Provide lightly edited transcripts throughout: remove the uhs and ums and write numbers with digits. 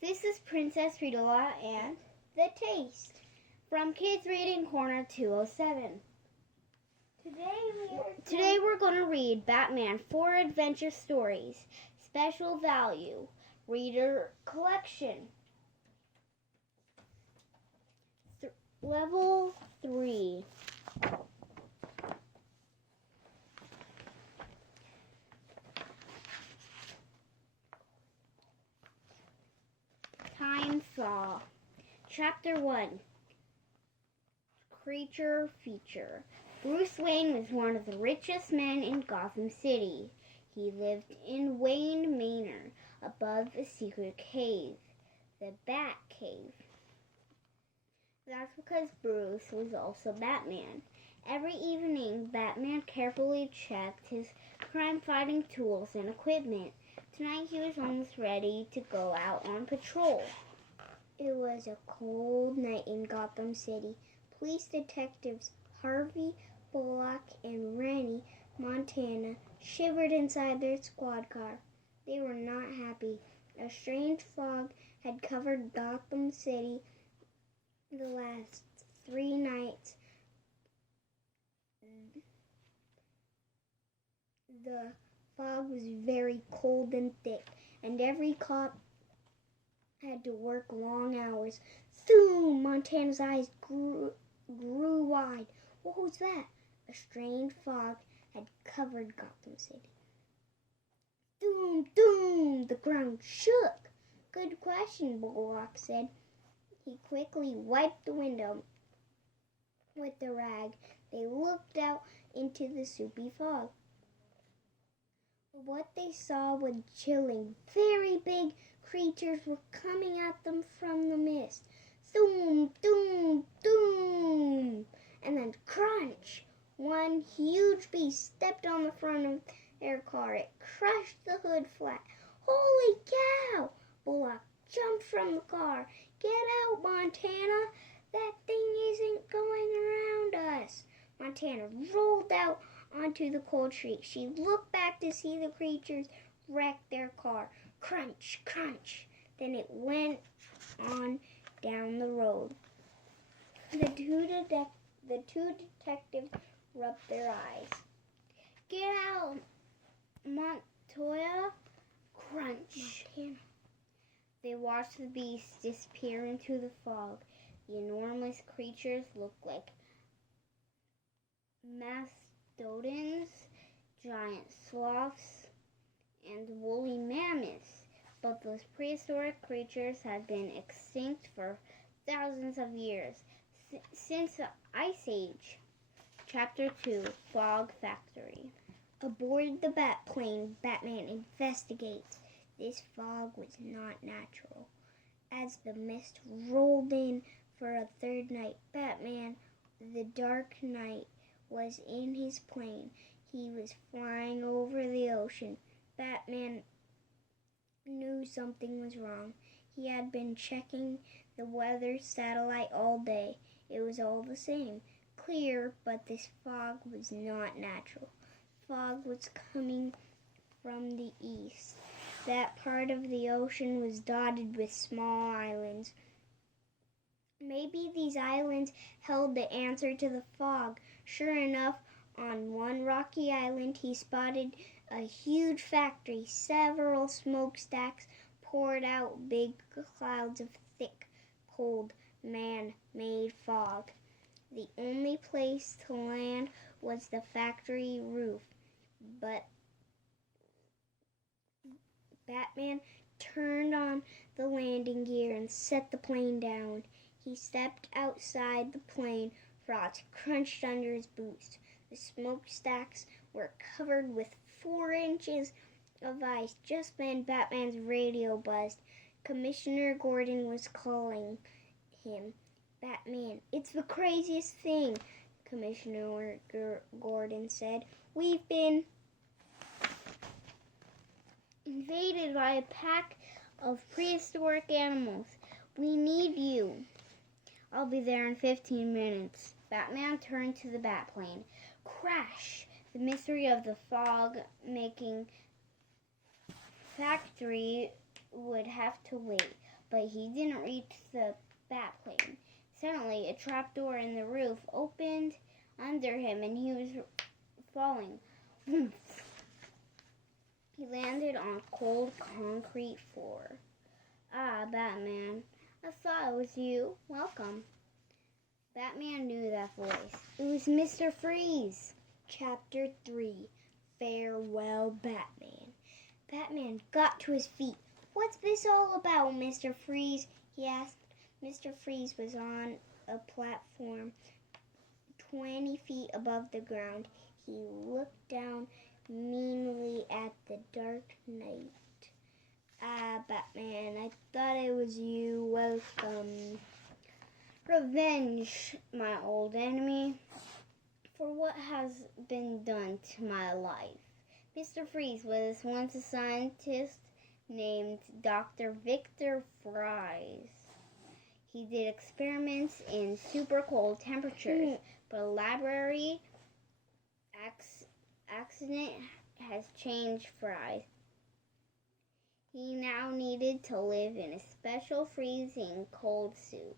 This is Princess Readaloud and The Taste from Kids Reading Corner 207. Today we're going to read Batman 4 Adventure Stories, Special Value, Reader Collection. Level 3. Time Thaw. Chapter 1. Creature Feature. Bruce Wayne was one of the richest men in Gotham City. He lived in Wayne Manor, above a secret cave, the Bat Cave. That's because Bruce was also Batman. Every evening, Batman carefully checked his crime-fighting tools and equipment. Tonight he was almost ready to go out on patrol. It was a cold night in Gotham City. Police detectives Harvey Bullock and Rennie Montana shivered inside their squad car. They were not happy. A strange fog had covered Gotham City the last 3 nights. The fog was very cold and thick, and every cop had to work long hours. Soon, Montana's eyes grew wide. What was that? A strange fog had covered Gotham City. Doom, doom, the ground shook. Good question, Bullock said. He quickly wiped the window with the rag. They looked out into the soupy fog. What they saw was chilling. Very big creatures were coming at them from the mist. Doom, doom, doom. And then crunch. One huge beast stepped on the front of their car. It crushed the hood flat. Holy cow! Bullock jumped from the car. Get out, Montana! That thing isn't going around us. Montana rolled out onto the cold street. She looked back to see the creatures wreck their car. Crunch, crunch. Then it went on down the road. The two detectives rubbed their eyes. Get out, Montoya! Crunch. Montana. They watched the beast disappear into the fog. The enormous creatures looked like mastodons, giant sloths, and woolly mammoths. But those prehistoric creatures had been extinct for thousands of years, since the Ice Age. Chapter 2, Fog Factory. Aboard the bat plane, Batman investigates. This fog was not natural. As the mist rolled in for a third night, Batman, the Dark Knight, was in his plane. He was flying over the ocean. Batman knew something was wrong. He had been checking the weather satellite all day. It was all the same. Clear, but this fog was not natural. Fog was coming from the east. That part of the ocean was dotted with small islands. Maybe these islands held the answer to the fog. Sure enough, on one rocky island he spotted a huge factory. Several smokestacks poured out big clouds of thick, cold, man-made fog. The only place to land was the factory roof, but Batman turned on the landing gear and set the plane down. He stepped outside the plane. Frost crunched under his boots. The smokestacks were covered with 4 inches of ice. Just then, Batman's radio buzzed. Commissioner Gordon was calling him. Batman, it's the craziest thing, Commissioner Gordon said. We've been invaded by a pack of prehistoric animals. We need you. I'll be there in 15 minutes. Batman turned to the Batplane. Crash! The mystery of the fog-making factory would have to wait. but he didn't reach the bat plane. Suddenly, a trapdoor in the roof opened under him, and he was falling. He landed on cold concrete floor. "Ah, Batman, I thought it was you. Welcome." Batman knew that voice. It was Mr. Freeze. Chapter 3. Farewell, Batman. Batman got to his feet. "What's this all about, Mr. Freeze?" he asked. Mr. Freeze was on a platform 20 feet above the ground. He looked down meanly at the dark night. "Ah, Batman, I thought it was you. Welcome." "Revenge, my old enemy, for what has been done to my life." Mr. Freeze was once a scientist named Dr. Victor Fries. He did experiments in super cold temperatures, but a laboratory accident has changed Fries. He now needed to live in a special freezing cold suit.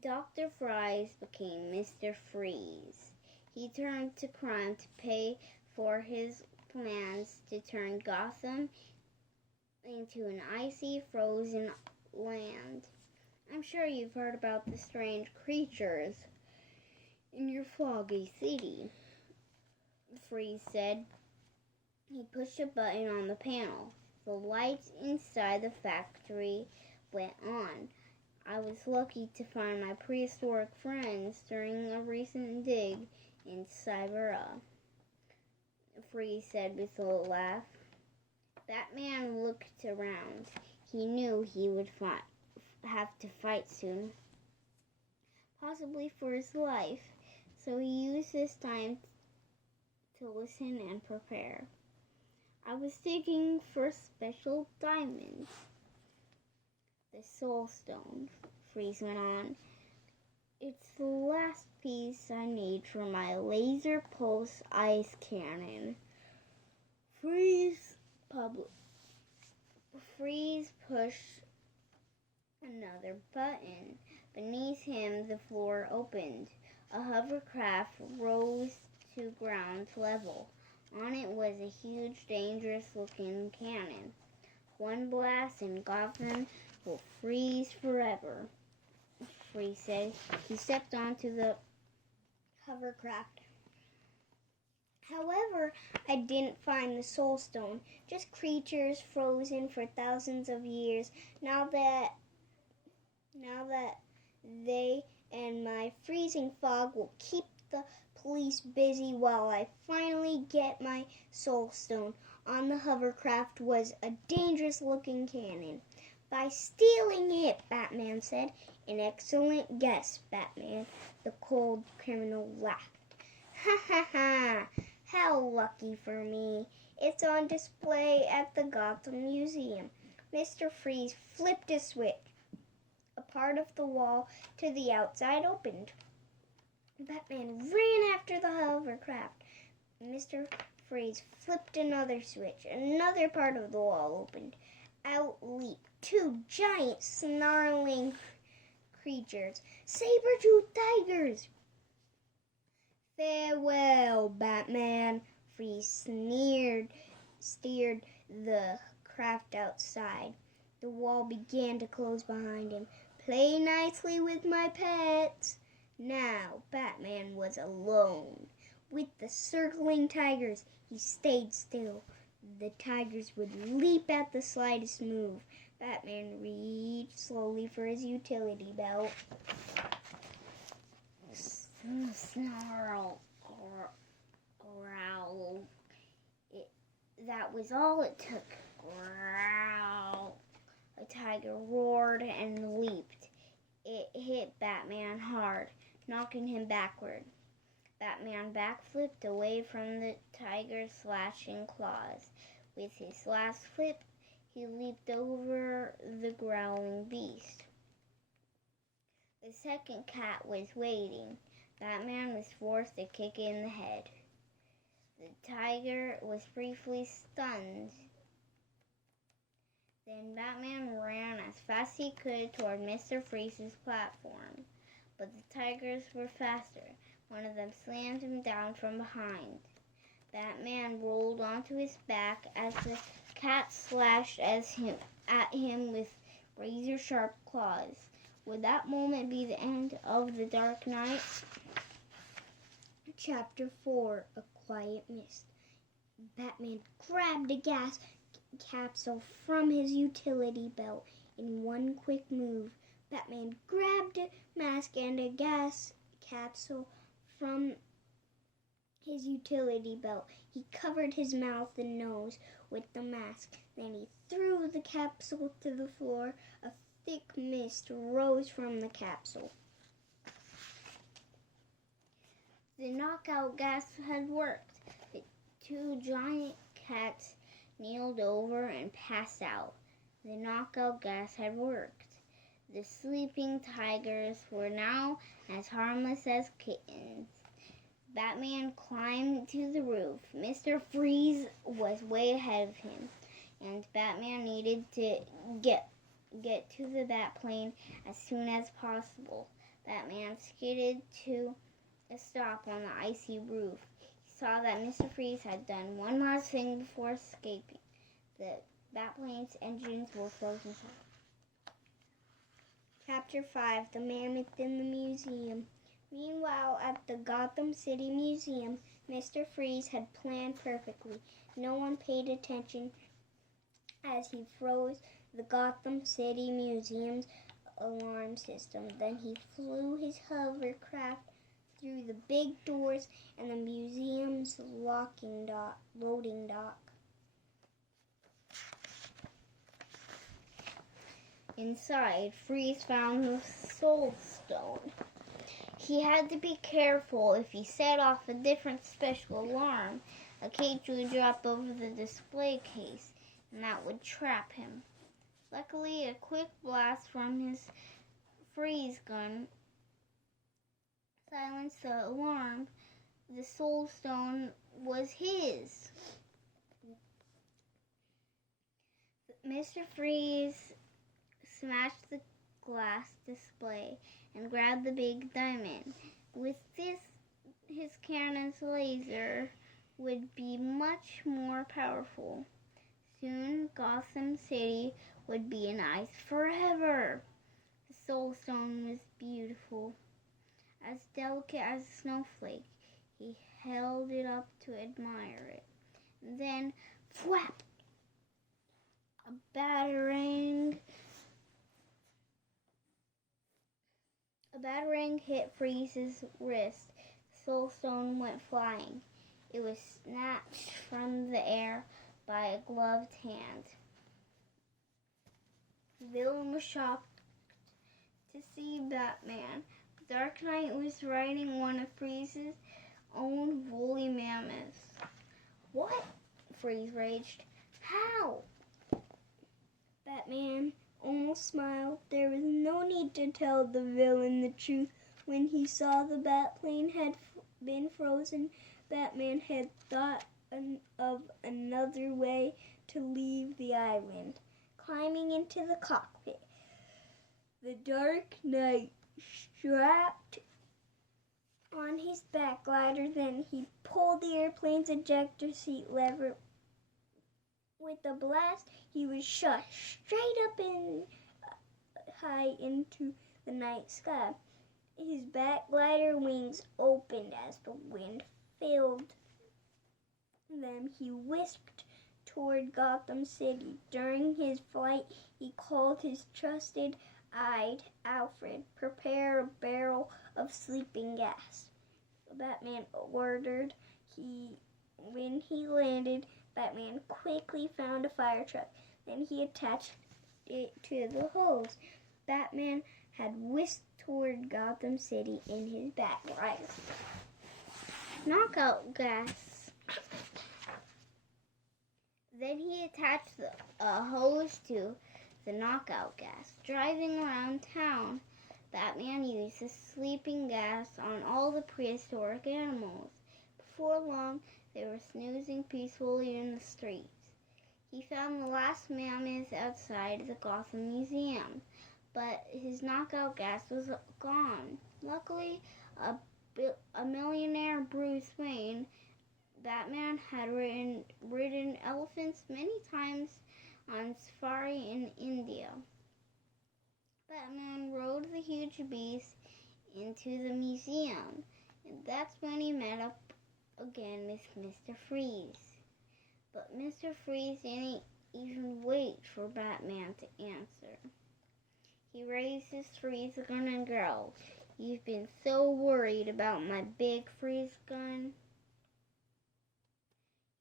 Dr. Fries became Mr. Freeze. He turned to crime to pay for his plans to turn Gotham into an icy, frozen land. "I'm sure you've heard about the strange creatures in your foggy city," Freeze said. He pushed a button on the panel. The lights inside the factory went on. "I was lucky to find my prehistoric friends during a recent dig in Siberia," Freeze said with a laugh. Batman looked around. He knew he would have to fight soon, possibly for his life, so he used this time to listen and prepare. "I was digging for special diamonds." "The Soul Stone," Freeze went on. "It's the last piece I need for my laser pulse ice cannon." Freeze pushed another button. Beneath him, the floor opened. A hovercraft rose to ground level. On it was a huge, dangerous-looking cannon. "One blast and Gotham will freeze forever," Freeze said. He stepped onto the hovercraft. "However, I didn't find the Soul Stone, just creatures frozen for thousands of years. Now that they and my freezing fog will keep the police busy while I finally get my Soul Stone." On the hovercraft was a dangerous-looking cannon. "By stealing it," Batman said. "An excellent guess, Batman." The cold criminal laughed. "Ha ha ha! How lucky for me. It's on display at the Gotham Museum." Mr. Freeze flipped a switch. A part of the wall to the outside opened. Batman ran after the hovercraft. Mr. Freeze flipped another switch. Another part of the wall opened. Out leaped two giant snarling creatures, saber-toothed tigers. "Farewell, Batman," Freeze steered the craft outside. The wall began to close behind him. "Play nicely with my pets." Now Batman was alone. With the circling tigers, he stayed still. The tigers would leap at the slightest move. Batman reached slowly for his utility belt. Snarl, growl. That was all it took. Growl. A tiger roared and leaped. It hit Batman hard, knocking him backward. Batman backflipped away from the tiger's slashing claws. With his last flip, he leaped over the growling beast. The second cat was waiting. Batman was forced to kick it in the head. The tiger was briefly stunned. Then Then Batman ran as fast as he could toward Mr. Freeze's platform. But the tigers were faster. One of them slammed him down from behind. Batman rolled onto his back as the cat slashed at him with razor-sharp claws. Would that moment be the end of the Dark Knight? Chapter 4, A Quiet Mist. Batman grabbed a gas capsule from his utility belt in one quick move. Batman grabbed a mask and a gas capsule from his utility belt. He covered his mouth and nose with the mask. Then he threw the capsule to the floor. A thick mist rose from the capsule. The knockout gas had worked. The two giant cats kneeled over and passed out. The knockout gas had worked. The sleeping tigers were now as harmless as kittens. Batman climbed to the roof. Mr. Freeze was way ahead of him, and Batman needed to get to the Batplane as soon as possible. Batman skidded to a stop on the icy roof. He saw that Mr. Freeze had done one last thing before escaping. The Batplane's engines were frozen solid. Chapter 5, The Mammoth in the Museum. Meanwhile, at the Gotham City Museum, Mr. Freeze had planned perfectly. No one paid attention as he froze the Gotham City Museum's alarm system. Then he flew his hovercraft through the big doors and the museum's loading dock. Inside, Freeze found the Soul Stone. He had to be careful. If he set off a different special alarm, a cage would drop over the display case, and that would trap him. Luckily, a quick blast from his freeze gun silenced the alarm. The Soul Stone was his. Mr. Freeze smashed the glass display and grabbed the big diamond. With this, his cannon's laser would be much more powerful. Soon, Gotham City would be in ice forever. The Soul Stone was beautiful, as delicate as a snowflake. He held it up to admire it. And then, whap! A batarang hit Freeze's wrist. The Soul Stone went flying. It was snatched from the air by a gloved hand. The villain was shocked to see Batman. The Dark Knight was riding one of Freeze's own woolly mammoths. What? Freeze raged. How? Batman almost smiled. There was no need to tell the villain the truth. When he saw the Batplane had been frozen, Batman had thought of another way to leave the island. Climbing into the cockpit, the Dark Knight strapped on his back glider. Then he pulled the airplane's ejector seat lever. With a blast, he was shot straight up high into the night sky. His back glider wings opened as the wind filled them. He whisked toward Gotham City. During his flight, he called his trusted-eyed Alfred, "Prepare a barrel of sleeping gas," Batman ordered. When he landed, Batman quickly found a fire truck. Then he attached it to the hose. Batman had whisked toward Gotham City in his Batglider. Knockout gas. Then he attached a hose to the knockout gas. Driving around town, Batman used the sleeping gas on all the prehistoric animals. Before long, they were snoozing peacefully in the streets. He found the last mammoth outside the Gotham Museum, but his knockout gas was gone. Luckily, a millionaire Bruce Wayne, Batman, had ridden elephants many times on safari in India. Batman rode the huge beast into the museum, and that's when he met up again with Mr. Freeze. But Mr. Freeze didn't even wait for Batman to answer. He raised his freeze gun and growled, "You've been so worried about my big freeze gun.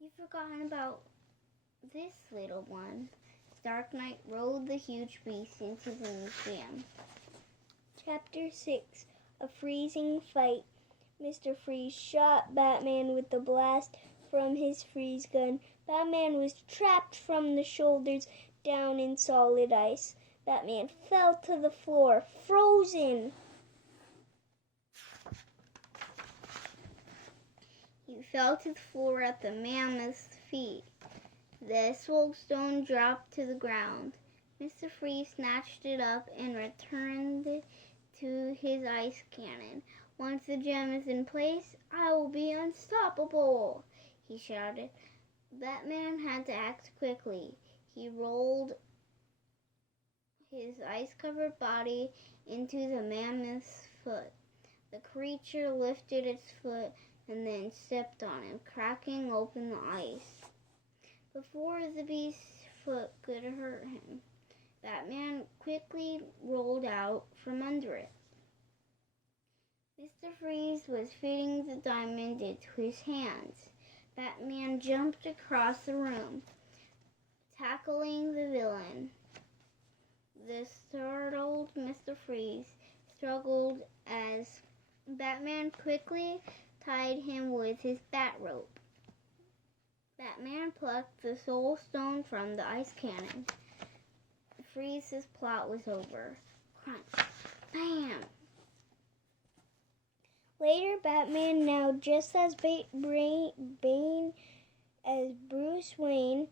You've forgotten about this little one." Dark Knight rode the huge beast into the museum. Chapter 6. A freezing fight. Mr. Freeze shot Batman with the blast from his freeze gun. Batman was trapped from the shoulders down in solid ice. Batman fell to the floor, frozen. He fell to the floor at the mammoth's feet. The soul stone dropped to the ground. Mr. Freeze snatched it up and returned it to his ice cannon. "Once the gem is in place, I will be unstoppable," he shouted. Batman had to act quickly. He rolled his ice-covered body into the mammoth's foot. The creature lifted its foot and then stepped on him, cracking open the ice. Before the beast's foot could hurt him, Batman quickly rolled out from under it. Mr. Freeze was fitting the diamond into his hands. Batman jumped across the room, tackling the villain. The startled Mr. Freeze struggled as Batman quickly tied him with his bat rope. Batman plucked the soul stone from the ice cannon. Freeze's plot was over. Crunch. Bam! Later, Batman, now just as Bane as Bruce Wayne,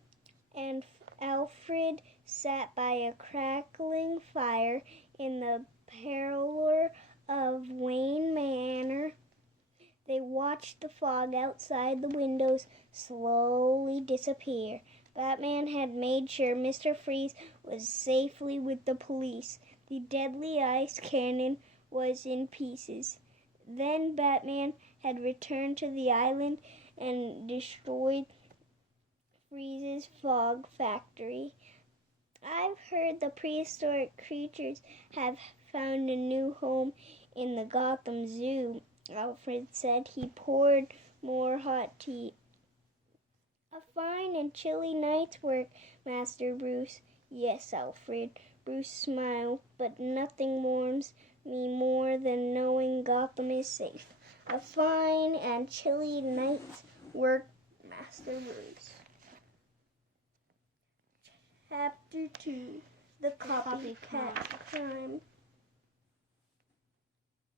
and Alfred sat by a crackling fire in the parlor of Wayne Manor. They watched the fog outside the windows slowly disappear. Batman had made sure Mr. Freeze was safely with the police. The deadly ice cannon was in pieces. Then Batman had returned to the island and destroyed Freeze's fog factory. "I've heard the prehistoric creatures have found a new home in the Gotham Zoo," Alfred said. He poured more hot tea. "A fine and chilly night's work, Master Bruce." "Yes, Alfred." Bruce smiled, "but nothing warms me more than knowing Gotham is safe." "A fine and chilly night's work, Master Bruce." Chapter 2. The Copycat Crime.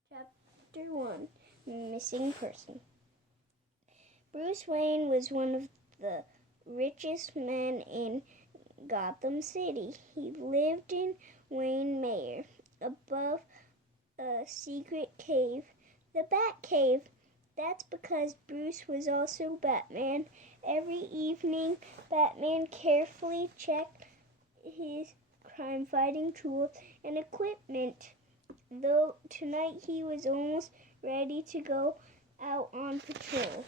Chapter 1. Missing Person. Bruce Wayne was one of the richest men in Gotham City. He lived in Wayne Manor, above a secret cave, the Bat Cave. That's because Bruce was also Batman. Every evening, Batman carefully checked his crime-fighting tools and equipment, though tonight he was almost ready to go out on patrol.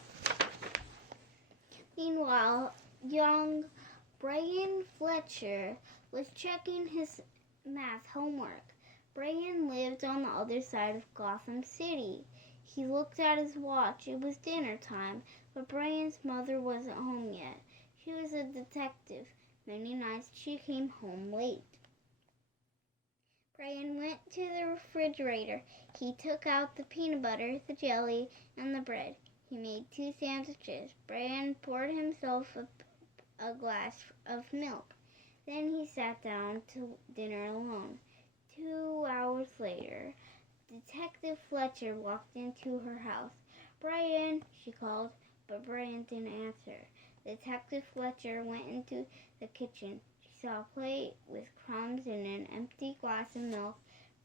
Meanwhile, young Brian Fletcher was checking his math homework. Brian lived on the other side of Gotham City. He looked at his watch. It was dinner time, but Brian's mother wasn't home yet. She was a detective. Many nights she came home late. Brian went to the refrigerator. He took out the peanut butter, the jelly, and the bread. He made 2 sandwiches. Brian poured himself a glass of milk. Then he sat down to dinner alone. 2 hours later, Detective Fletcher walked into her house. "Brian," she called, but Brian didn't answer. Detective Fletcher went into the kitchen. She saw a plate with crumbs and an empty glass of milk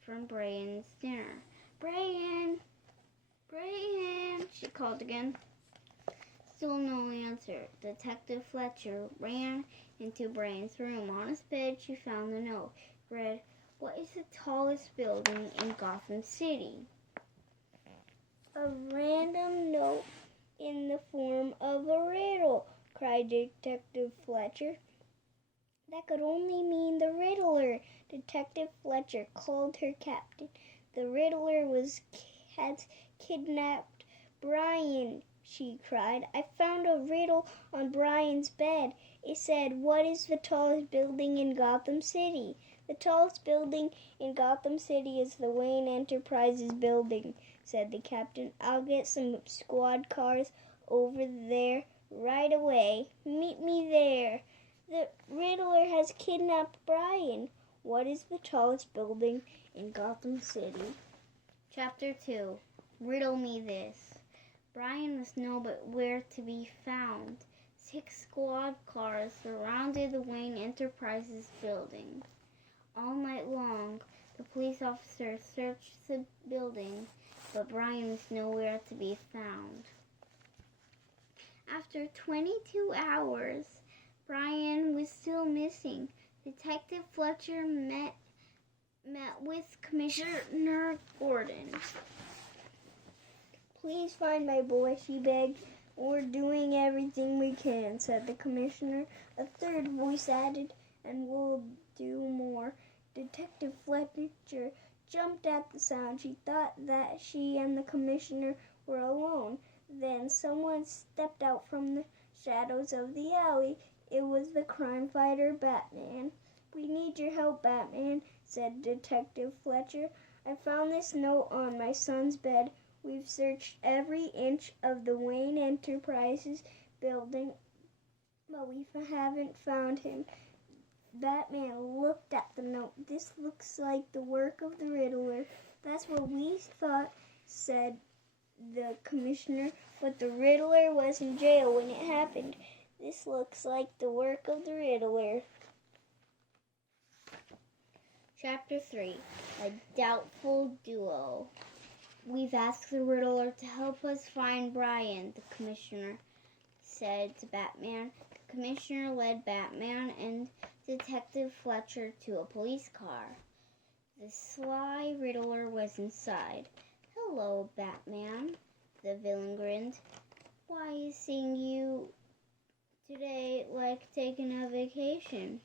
from Brian's dinner. Brian! Brian! She called again. Still no answer. Detective Fletcher ran into Brian's room. On his bed, she found the note. It read, "What is the tallest building in Gotham City?" A random note in the form of a riddle, cried Detective Fletcher. That could only mean the Riddler. Detective Fletcher called her captain. The Riddler had kidnapped Brian, she cried. I found a riddle on Brian's bed. It said, "What is the tallest building in Gotham City?" The tallest building in Gotham City is the Wayne Enterprises building, said the captain. I'll get some squad cars over there right away. Meet me there. The Riddler has kidnapped Brian. What is the tallest building in Gotham City? Chapter 2. Riddle me this. Brian must know but where to be found. 6 squad cars surrounded the Wayne Enterprises building. All night long, the police officers searched the building, but Brian was nowhere to be found. After 22 hours, Brian was still missing. Detective Fletcher met with Commissioner Gordon. Please find my boy, she begged. We're doing everything we can, said the commissioner. A third voice added, and we'll do more. Detective Fletcher jumped at the sound. She thought that she and the commissioner were alone. Then someone stepped out from the shadows of the alley. It was the crime fighter Batman. We need your help, Batman, said Detective Fletcher. I found this note on my son's bed. We've searched every inch of the Wayne Enterprises building, but we haven't found him. Batman looked at the note. This looks like the work of the Riddler. That's what we thought, said the commissioner, but the Riddler was in jail when it happened. This looks like the work of the Riddler. Chapter 3. A Doubtful Duo. We've asked the Riddler to help us find Brian, the commissioner said to Batman. The commissioner led Batman and Detective Fletcher to a police car. The sly Riddler was inside. Hello, Batman, the villain grinned. Why is seeing you today like taking a vacation?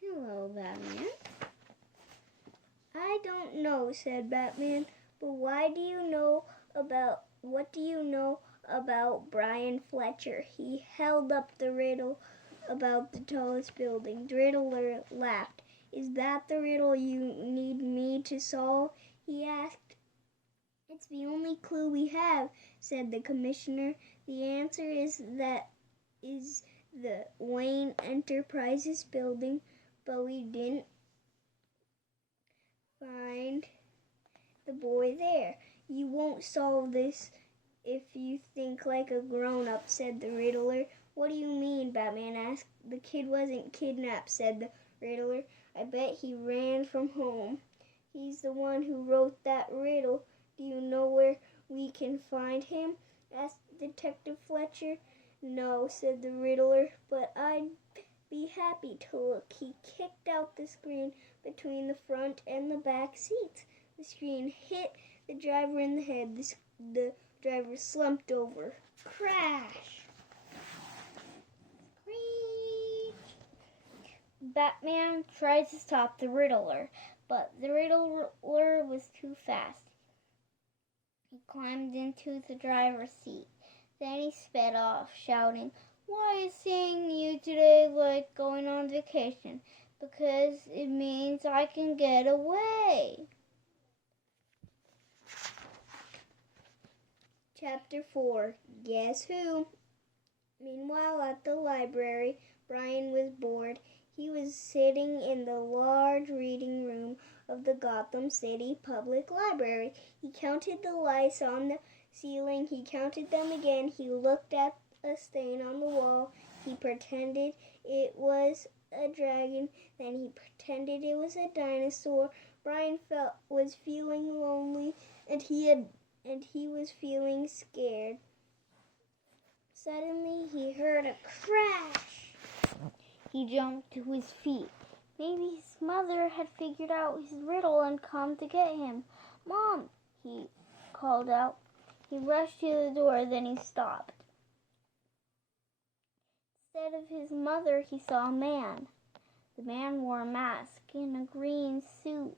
Hello, Batman. I don't know, said Batman, but what do you know about Brian Fletcher? He held up the riddle about the tallest building. The Riddler laughed. Is that the riddle you need me to solve? He asked. It's the only clue we have, said the commissioner. The answer is the Wayne Enterprises building, but we didn't find the boy there. You won't solve this if you think like a grown-up, said the Riddler. What do you mean? Batman asked. The kid wasn't kidnapped, said the Riddler. I bet he ran from home. He's the one who wrote that riddle. Do you know where we can find him? Asked Detective Fletcher. No, said the Riddler, but I'd be happy to look. He kicked out the screen between the front and the back seats. The screen hit the driver in the head. The driver slumped over. Crash! Screech! Batman tried to stop the Riddler, but the Riddler was too fast. He climbed into the driver's seat. Then he sped off, shouting, Why is seeing you today like going on vacation? Because it means I can get away. Chapter 4. Guess Who? Meanwhile, at the library, Brian was bored. He was sitting in the large reading room of the Gotham City Public Library. He counted the lights on the ceiling. He counted them again. He looked at a stain on the wall. He pretended it was a dragon. Then he pretended it was a dinosaur. Brian was feeling lonely, and he was feeling scared. Suddenly, he heard a crash. He jumped to his feet. Maybe his mother had figured out his riddle and come to get him. "Mom!" he called out. He rushed to the door, then he stopped. Instead of his mother, he saw a man. The man wore a mask and a green suit.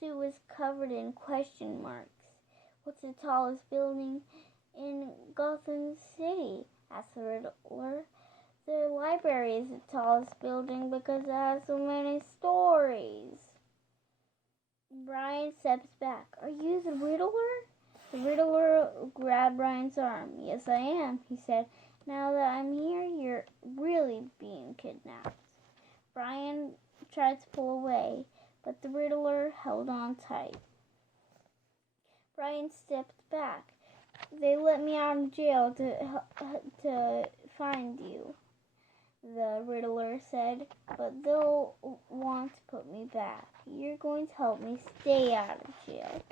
The suit was covered in question marks. "What's the tallest building in Gotham City?" asked the riddler. "The library is the tallest building because it has so many stories." Brian steps back. "Are you the riddler?" The riddler grabbed Brian's arm. "Yes, I am," he said. "Now that I'm here, you're really being kidnapped." Brian tried to pull away, but the riddler held on tight. Brian stepped back. "They let me out of jail to find you," the riddler said, "but they'll want to put me back. You're going to help me stay out of jail."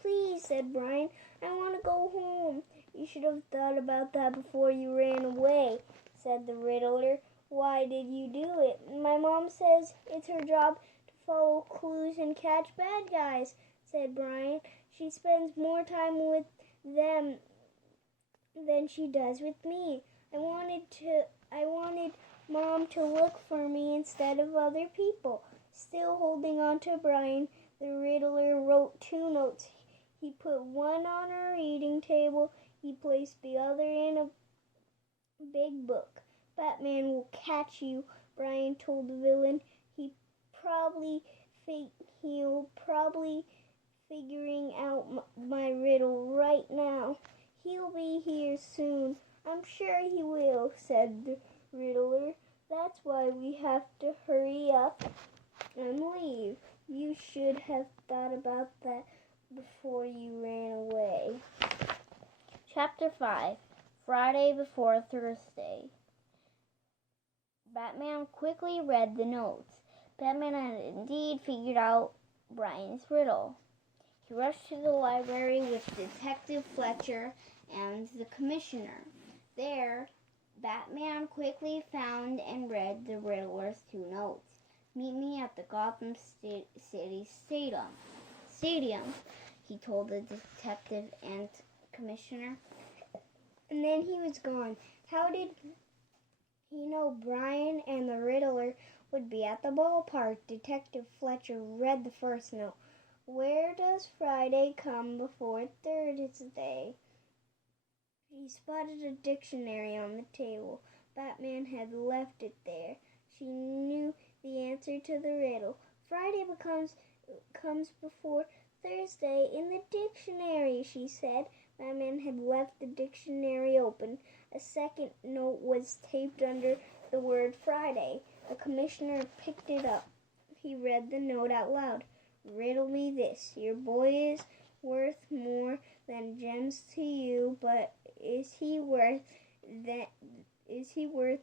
"Please," said Brian, "I want to go home." "You should have thought about that before you ran away," said the riddler. "Why did you do it?" "My mom says it's her job to follow clues and catch bad guys," said Brian. "She spends more time with them than she does with me. I wanted Mom to look for me instead of other people." Still holding on to Brian, the riddler wrote 2 notes. He put one on a reading table. He placed the other in a big book. "Batman will catch you," Brian told the villain. He'll probably figuring out my riddle right now. "He'll be here soon." "I'm sure he will," said the riddler. "That's why we have to hurry up and leave. You should have thought about that before you ran away." Chapter 5. Friday Before Thursday. Batman quickly read the notes. Batman had indeed figured out Brian's riddle. He rushed to the library with Detective Fletcher and the Commissioner. There, Batman quickly found and read the riddler's 2 notes. "Meet me at the Gotham City Stadium," he told the detective and commissioner. And then he was gone. How did he know Brian and the riddler would be at the ballpark? Detective Fletcher read the first note. "Where does Friday come before Thursday?" She spotted a dictionary on the table. Batman had left it there. She knew the answer to the riddle. "Friday comes before Thursday in the dictionary," she said. Batman had left the dictionary open. A second note was taped under the word Friday. The commissioner picked it up. He read the note out loud. "Riddle me this. Your boy is worth more than gems to you, but is he worth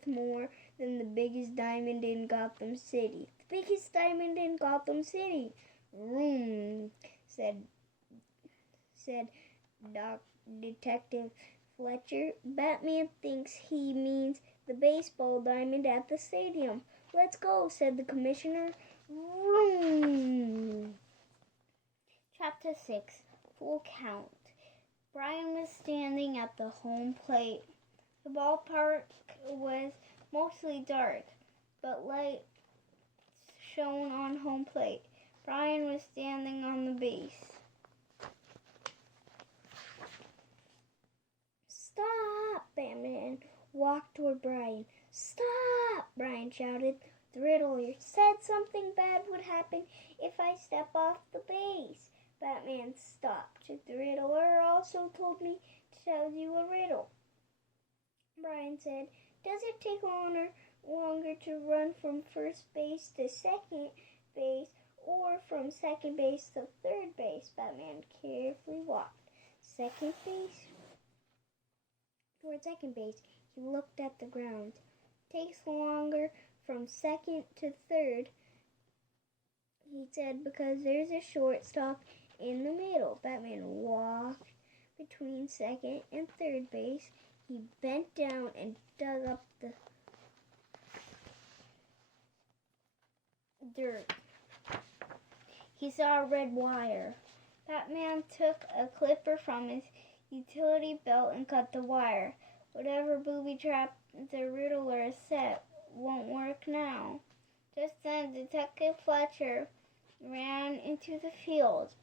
more than the biggest diamond in Gotham City?" "The biggest diamond in Gotham City." "Room," said Detective Fletcher. "Batman thinks he means the baseball diamond at the stadium." "Let's go," said the commissioner. Vroom. Chapter 6. Full Count. Brian was standing at the home plate. The ballpark was mostly dark, but lights shone on home plate. Brian was standing on the base. "Stop!" Batman walked toward Brian. "Stop!" Brian shouted. "The riddler said something bad would happen if I step off the base." Batman stopped. "The riddler also told me to tell you a riddle." Brian said, "Does it take longer to run from first base to second base or from second base to third base?" Batman carefully walked. "Second base." toward second base. He looked at the ground. Takes longer from second to third, he said, because there's a shortstop in the middle. Batman walked between second and third base. He bent down and dug up the dirt. He saw a red wire. Batman took a clipper from his utility belt and cut the wire. Whatever booby trap the Riddler set won't work now. Just then, Detective Fletcher ran into the field.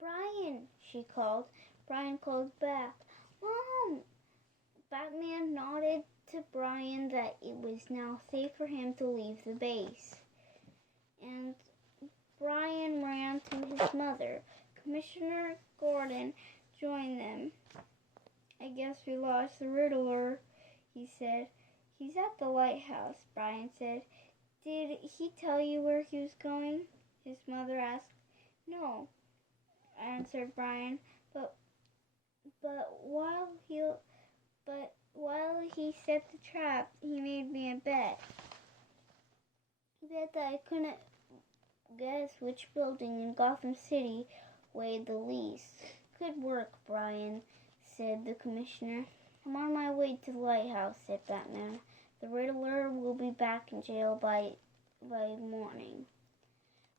"Brian," she called. Brian called back, "Mom!" Batman nodded to Brian that it was now safe for him to leave the base. And Brian ran to his mother. Commissioner Gordon joined them. "I guess we lost the Riddler," he said. "He's at the lighthouse," Brian said. "Did he tell you where he was going?" his mother asked. "No," answered Brian, but while he set the trap, he made me a bet. He bet that I couldn't guess which building in Gotham City weighed the least. "Good work, Brian," said the commissioner. "I'm on my way to the lighthouse," said Batman. "The Riddler will be back in jail by morning."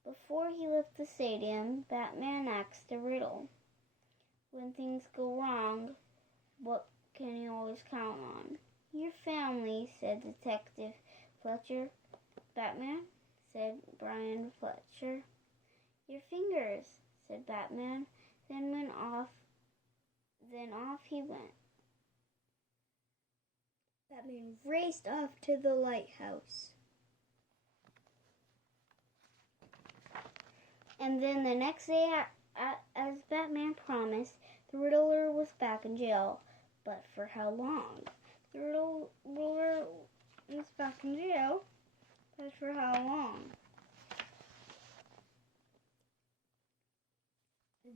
Before he left the stadium, Batman asked a riddle. "When things go wrong, what can you always count on?" "Your family," said Detective Fletcher. "Batman," said Brian Fletcher. "Your fingers," said Batman. Then off he went. Batman raced off to the lighthouse. And then the next day, as Batman promised, the Riddler was back in jail. But for how long? The Riddler was back in jail, but for how long?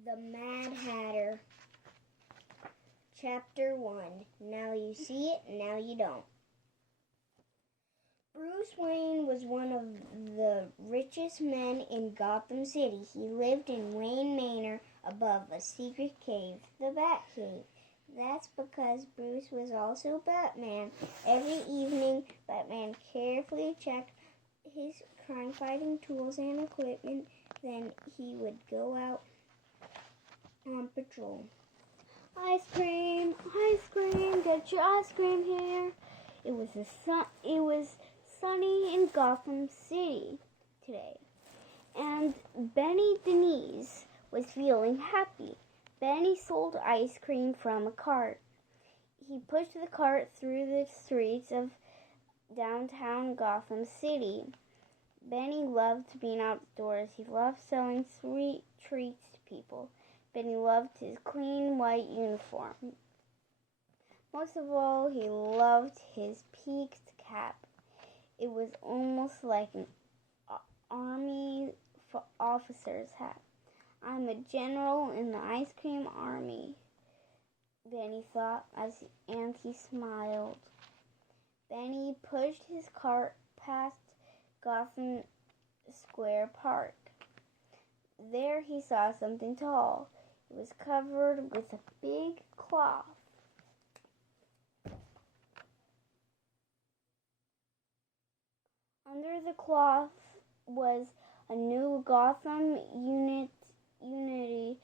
The Mad Hatter. Chapter 1. Now you see it, now you don't. Bruce Wayne was one of the richest men in Gotham City. He lived in Wayne Manor above a secret cave, the Batcave. That's because Bruce was also Batman. Every evening, Batman carefully checked his crime-fighting tools and equipment. Then he would go out on patrol. "Ice cream, get your ice cream here." It was sunny in Gotham City today, and Benny Denise was feeling happy. Benny sold ice cream from a cart. He pushed the cart through the streets of downtown Gotham City. Benny loved being outdoors. He loved selling sweet treats to people. Benny loved his clean white uniform. Most of all, he loved his peaked cap. It was almost like an army officer's hat. "I'm a general in the ice cream army," Benny thought, and he smiled. Benny pushed his cart past Gotham Square Park. There he saw something tall. It was covered with a big cloth. Under the cloth was a new Gotham Unity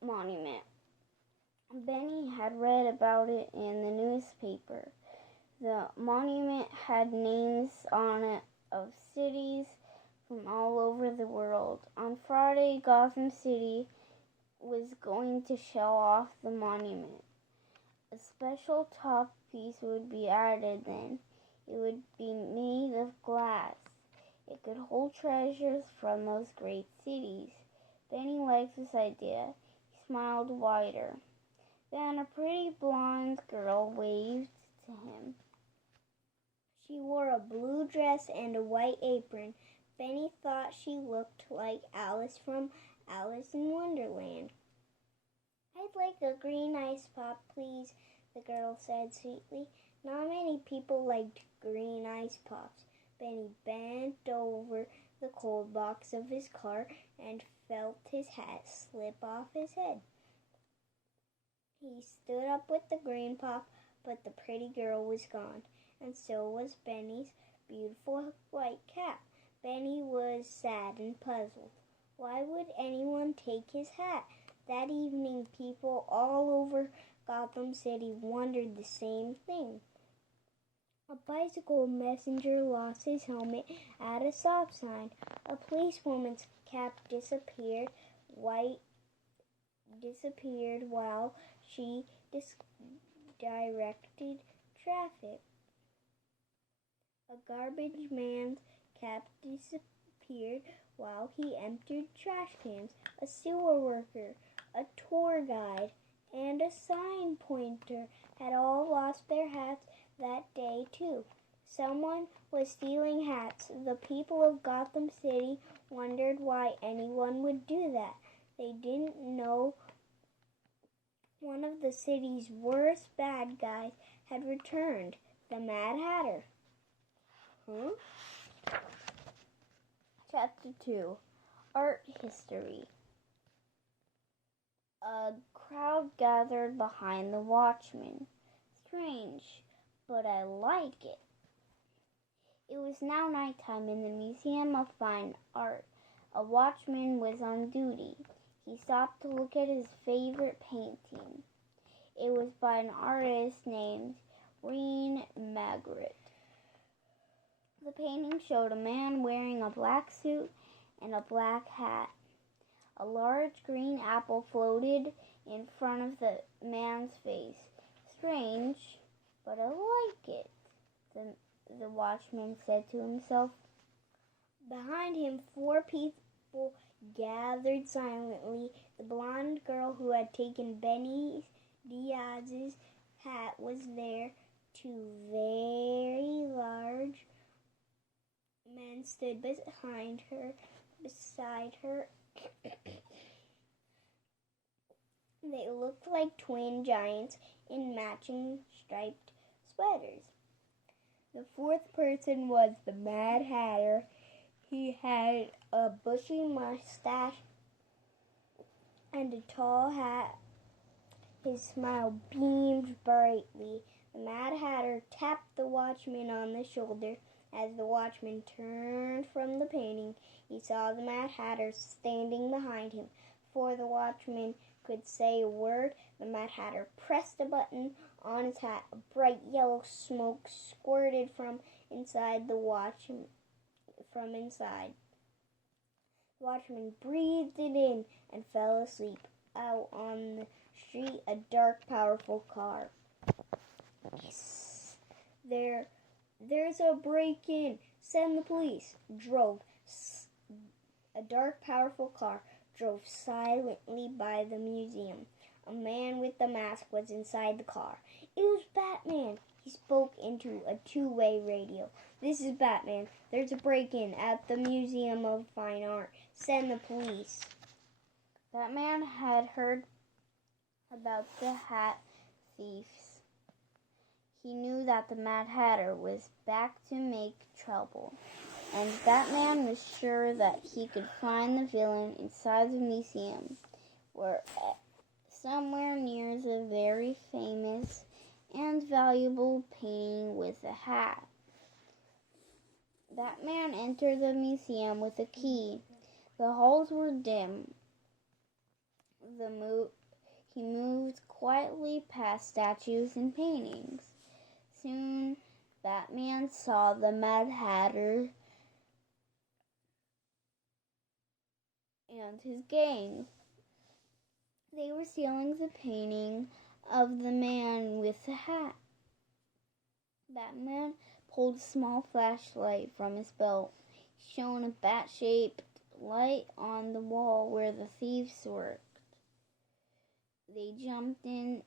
monument. Benny had read about it in the newspaper. The monument had names on it of cities from all over the world. On Friday, Gotham City was going to show off the monument. A special top piece would be added then. It would be made of glass. It could hold treasures from those great cities. Benny liked this idea. He smiled wider. Then a pretty blonde girl waved to him. She wore a blue dress and a white apron. Benny thought she looked like Alice from Alice in Wonderland. I'd like a green ice pop, please, the girl said sweetly. Not many people liked green ice pops. Benny bent over the cold box of his car and felt his hat slip off his head. He stood up with the green pop, but the pretty girl was gone, and so was Benny's beautiful white cap. Benny was sad and puzzled. Why would anyone take his hat? That evening, people all over Gotham City wondered the same thing. A bicycle messenger lost his helmet at a stop sign. A policewoman's cap disappeared while she directed traffic. A garbage man's cap disappeared while he emptied trash cans. A sewer worker, a tour guide, and a sign pointer had all lost their hats that day too. Someone was stealing hats. The people of Gotham City wondered why anyone would do that. They didn't know one of the city's worst bad guys had returned, the Mad Hatter. Chapter 2, Art History. A crowd gathered behind the watchman. Strange, but I like it. It was now nighttime in the Museum of Fine Art. A watchman was on duty. He stopped to look at his favorite painting. It was by an artist named Magritte. The painting showed a man wearing a black suit and a black hat. A large green apple floated in front of the man's face. Strange, but I like it, the watchman said to himself. Behind him, 4 people gathered silently. The blonde girl who had taken Benny Diaz's hat was there. 2 very large men stood beside her. They looked like twin giants in matching striped sweaters. The 4th person was the Mad Hatter. He had a bushy mustache and a tall hat. His smile beamed brightly. The Mad Hatter tapped the watchman on the shoulder. As the watchman turned from the painting, he saw the Mad Hatter standing behind him. Before the watchman could say a word, the Mad Hatter pressed a button on his hat. A bright yellow smoke squirted from inside. The watchman breathed it in and fell asleep. Out on the street, a dark, powerful car. There's a break-in. Send the police. A dark, powerful car drove silently by the museum. A man with a mask was inside the car. It was Batman. He spoke into a 2-way radio. This is Batman. There's a break-in at the Museum of Fine Art. Send the police. Batman had heard about the hat thieves. He knew that the Mad Hatter was back to make trouble, and Batman was sure that he could find the villain inside the museum, where somewhere near the very famous and valuable painting with a hat. Batman entered the museum with a key. The halls were dim. He moved quietly past statues and paintings. Soon, Batman saw the Mad Hatter and his gang. They were stealing the painting of the man with the hat. Batman pulled a small flashlight from his belt. He shone a bat-shaped light on the wall where the thieves worked. They jumped in,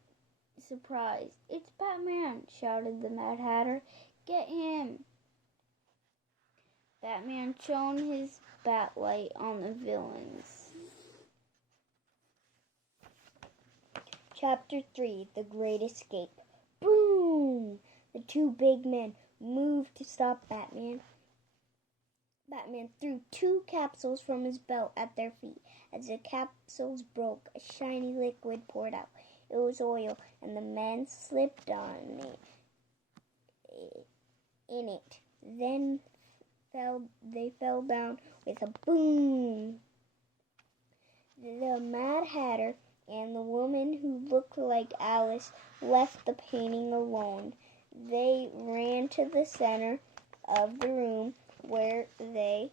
surprised. "It's Batman!" shouted the Mad Hatter. "Get him!" Batman shone his bat light on the villains. Chapter 3, The Great Escape. Boom! The two big men moved to stop Batman. Batman threw two capsules from his belt at their feet. As the capsules broke, a shiny liquid poured out. It was oil, and the men slipped on in it. Then they fell down with a boom. The Mad Hatter and the woman who looked like Alice left the painting alone. They ran to the center of the room where they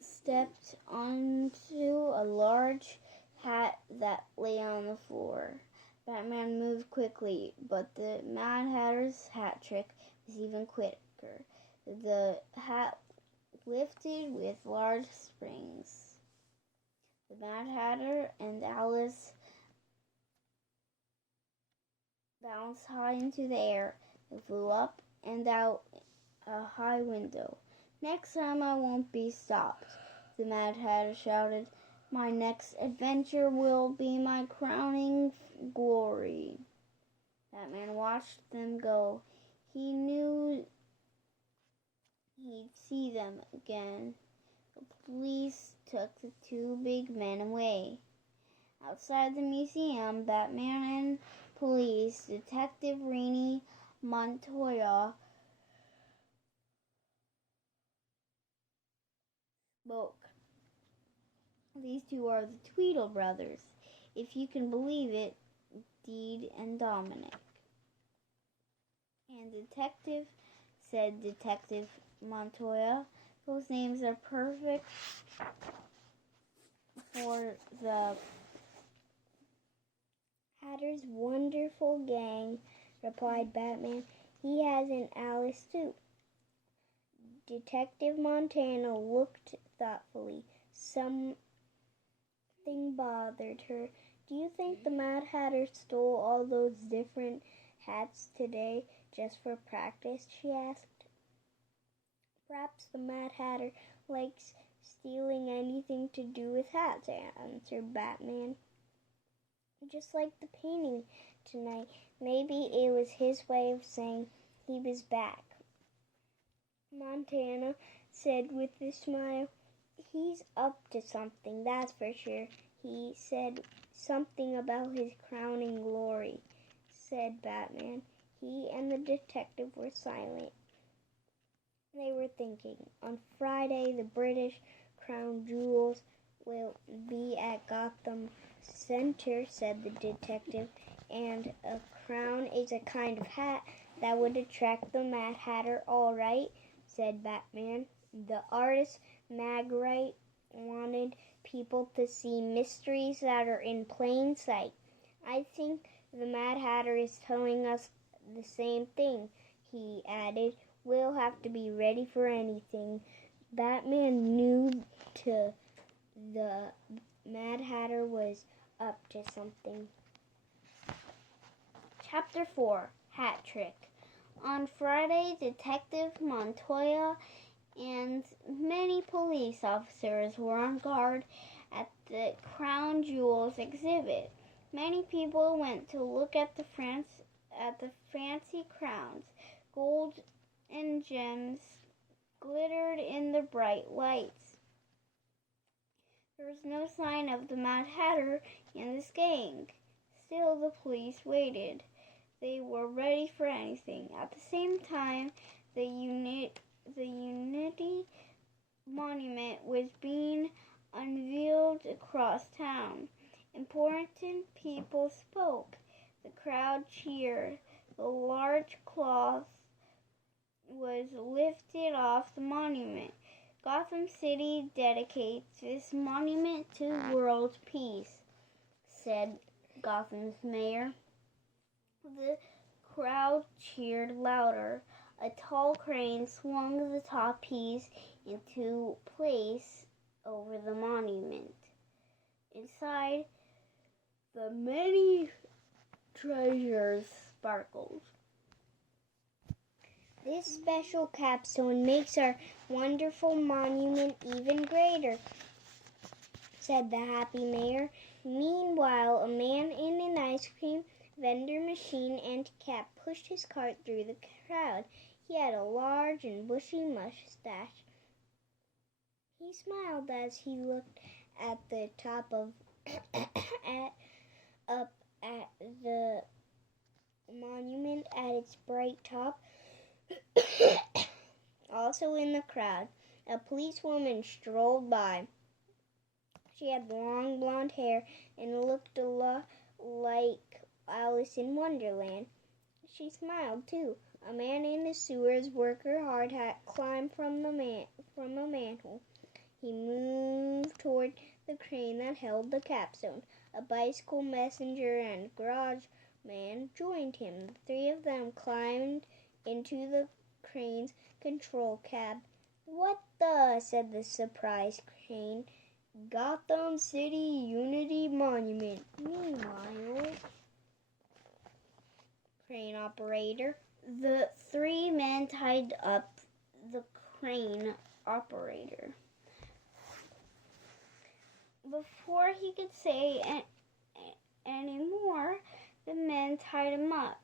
stepped onto a large hat that lay on the floor. Batman moved quickly, but the Mad Hatter's hat trick was even quicker. The hat lifted with large springs. The Mad Hatter and Alice bounced high into the air. They flew up and out a high window. Next time I won't be stopped, the Mad Hatter shouted. My next adventure will be my crowning glory. Batman watched them go. He knew he'd see them again. The police took the two big men away. Outside the museum, Batman and police detective Rennie Montoya spoke. These two are the Tweedle brothers, if you can believe it, Deed and Dominic. And Detective Montoya, those names are perfect for the Hatter's wonderful gang, replied Batman. He has an Alice too. Detective Montana looked thoughtfully. Something bothered her. Do you think the Mad Hatter stole all those different hats today just for practice? She asked. Perhaps the Mad Hatter likes stealing anything to do with hats, answered Batman. Just like the painting tonight. Maybe it was his way of saying he was back. Montana said with a smile, he's up to something, that's for sure. He said something about his crowning glory, said Batman. He and the detective were silent. They were thinking. On Friday, the British Crown Jewels will be at Gotham Center, said the detective, and a crown is a kind of hat that would attract the Mad Hatter, all right, said Batman. The artist Magritte wanted people to see mysteries that are in plain sight. I think the Mad Hatter is telling us the same thing, he added. We'll have to be ready for anything. Batman knew the Mad Hatter was up to something. Chapter 4, Hat Trick. On Friday, Detective Montoya and many police officers were on guard at the Crown Jewels exhibit. Many people went to look at the fancy crowns. Gold and gems glittered in the bright lights. There was no sign of the Mad Hatter and his gang. Still, the police waited. They were ready for anything. At the same time, the Unity Monument was being unveiled across town. Important people spoke. The crowd cheered. The large cloth was lifted off the monument. Gotham City dedicates this monument to world peace, said Gotham's mayor. The crowd cheered louder. A tall crane swung the top piece into place over the monument. Inside, the many treasures sparkled. This special capstone makes our wonderful monument even greater, said the happy mayor. Meanwhile, a man in an ice cream vendor machine and cap pushed his cart through the crowd. He had a large and bushy mustache. He smiled as he looked at the top of up at the monument at its bright top. Also in the crowd, a policewoman strolled by. She had long blonde hair and looked a lot like Alice in Wonderland. She smiled too. A man in a sewers worker hard hat climbed from a manhole. He moved toward the crane that held the capstone. A bicycle messenger and garage man joined him. The three of them climbed into the crane's control cab. "What the?" said the surprised crane. "Gotham City Unity Monument." Meanwhile, crane operator. The three men tied up the crane operator. Before he could say any more, the men tied him up.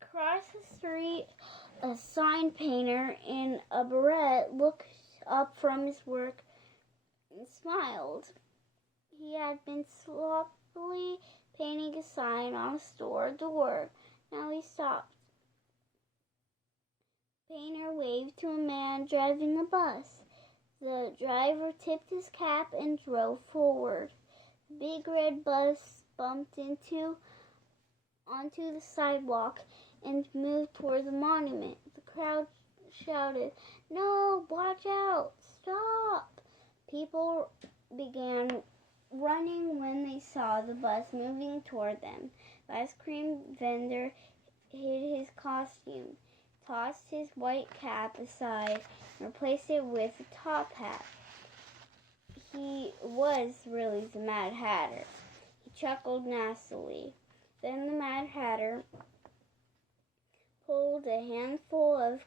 Across the street, a sign painter in a beret looked up from his work and smiled. He had been sloppily painting a sign on a store door. Now he stopped. The painter waved to a man driving a bus. The driver tipped his cap and drove forward. The big red bus bumped onto the sidewalk and moved toward the monument. The crowd shouted, "No, watch out, stop!" People began running when they saw the bus moving toward them. The ice cream vendor hid his costume, tossed his white cap aside, and replaced it with a top hat. He was really the Mad Hatter. He chuckled nastily. Then the Mad Hatter pulled a handful of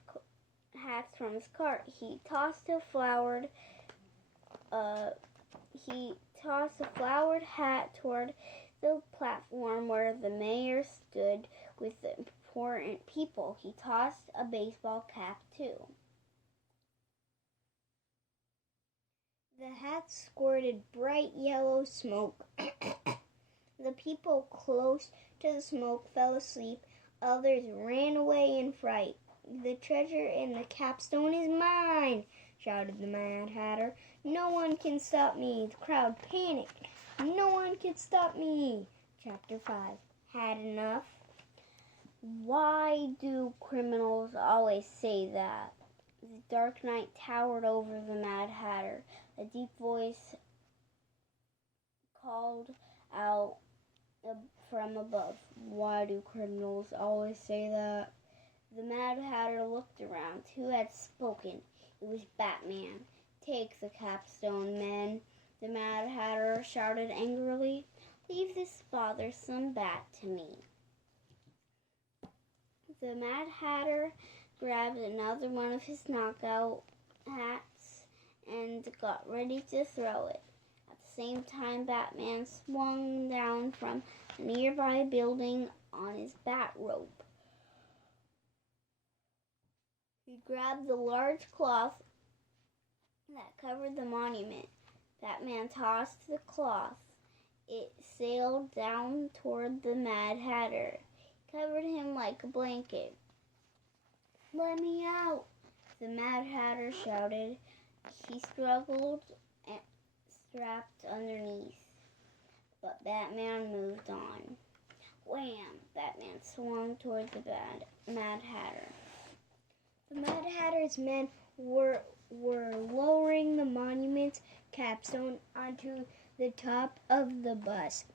hats from his cart. He tossed a flowered hat toward the platform where the mayor stood with the important people. He tossed a baseball cap too. The hat squirted bright yellow smoke. The people close to the smoke fell asleep. Others ran away in fright. "The treasure in the capstone is mine!" shouted the Mad Hatter. "No one can stop me!" The crowd panicked. "No one can stop me!" Chapter 5. Had enough? Why do criminals always say that? The dark night towered over the Mad Hatter. A deep voice called out from above. Why do criminals always say that? The Mad Hatter looked around. Who had spoken? It was Batman. "Take the capstone, men," the Mad Hatter shouted angrily. "Leave this bothersome bat to me." The Mad Hatter grabbed another one of his knockout hats and got ready to throw it. At the same time, Batman swung down from a nearby building on his bat rope. He grabbed the large cloth that covered the monument. Batman tossed the cloth. It sailed down toward the Mad Hatter. It covered him like a blanket. "Let me out!" the Mad Hatter shouted. He struggled and strapped underneath, but Batman moved on. Wham! Batman swung toward the Mad Hatter. The Mad Hatter's men were lowering the monument's capstone onto the top of the bus.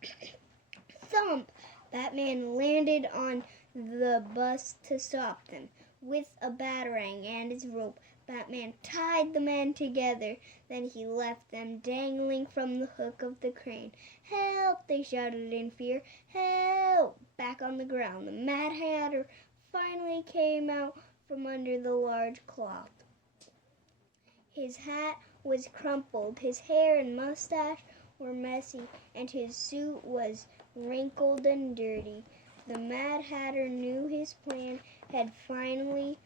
Thump! Batman landed on the bus to stop them. With a batarang and his rope, Batman tied the men together. Then he left them dangling from the hook of the crane. "Help!" they shouted in fear. "Help!" Back on the ground, the Mad Hatter finally came out from under the large cloth. His hat was crumpled, his hair and mustache were messy, and his suit was wrinkled and dirty. The Mad Hatter knew his plan had finally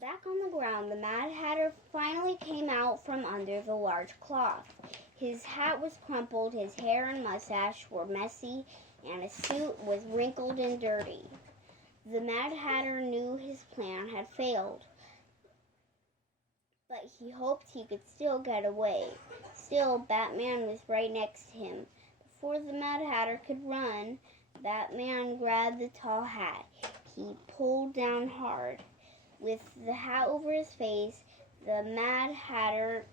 Back on the ground, the Mad Hatter finally came out from under the large cloth. His hat was crumpled, his hair and mustache were messy, and his suit was wrinkled and dirty. The Mad Hatter knew his plan had failed, but he hoped he could still get away. Still, Batman was right next to him. Before the Mad Hatter could run, Batman grabbed the tall hat. He pulled down hard. With the hat over his face, the Mad Hatter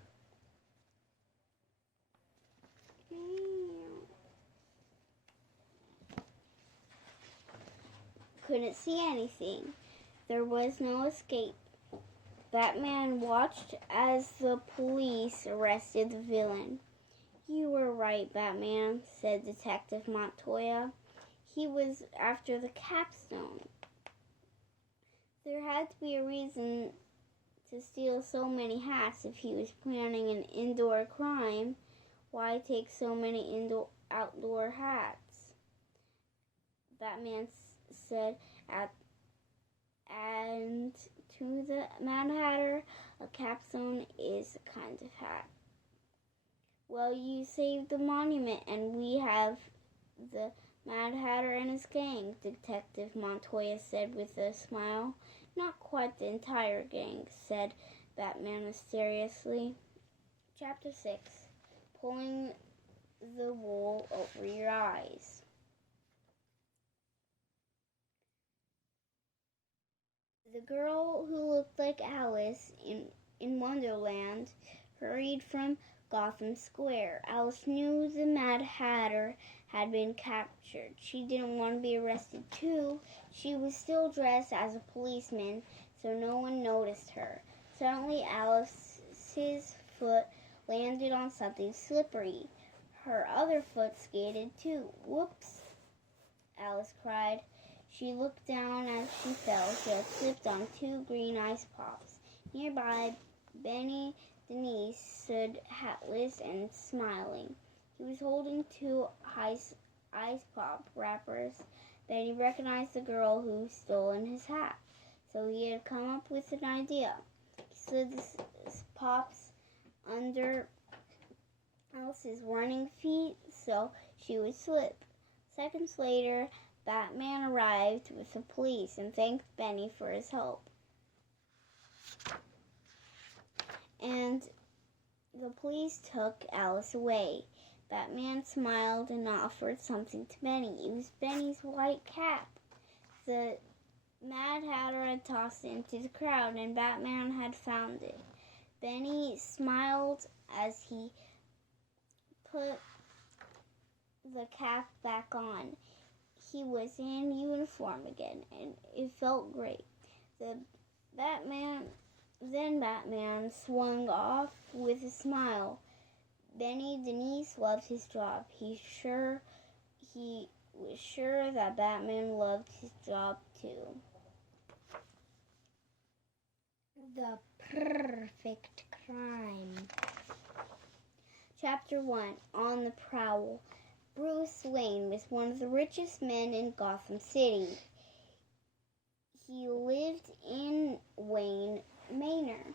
couldn't see anything. There was no escape. Batman watched as the police arrested the villain. "You were right, Batman," said Detective Montoya. "He was after the capstone. There had to be a reason to steal so many hats if he was planning an indoor crime. Why take so many outdoor hats?" Batman said, and to the Mad Hatter, "A capstone is a kind of hat." "Well, you saved the monument, and we have the Mad Hatter and his gang," Detective Montoya said with a smile. "Not quite the entire gang," said Batman mysteriously. Chapter 6. Pulling the wool over your eyes. The girl who looked like Alice in Wonderland hurried from Gotham Square. Alice knew the Mad Hatter had been captured. She didn't want to be arrested too. She was still dressed as a policeman, so no one noticed her. Suddenly, Alice's foot landed on something slippery. Her other foot skated too. "Whoops!" Alice cried. She looked down as she fell. She had slipped on 2 green ice pops. Nearby, Benny Denise stood hatless and smiling. He was holding 2 ice pop wrappers. Benny recognized the girl who stolen his hat, so he had come up with an idea. He slid the pops under Alice's running feet so she would slip. Seconds later, Batman arrived with the police and thanked Benny for his help. And the police took Alice away. Batman smiled and offered something to Benny. It was Benny's white cap. The Mad Hatter had tossed it into the crowd, and Batman had found it. Benny smiled as he put the cap back on. He was in uniform again, and it felt great. Then Batman swung off with a smile. Benny Denise loved his job. He was sure that Batman loved his job too. The perfect crime. Chapter 1. On the Prowl. Bruce Wayne was one of the richest men in Gotham City. He lived in Wayne Manor,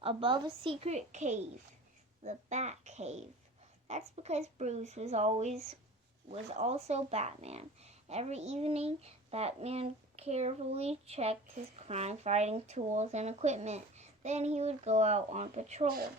above a secret cave, the Bat Cave. That's because Bruce was also Batman. Every evening, Batman carefully checked his crime-fighting tools and equipment. Then he would go out on patrol.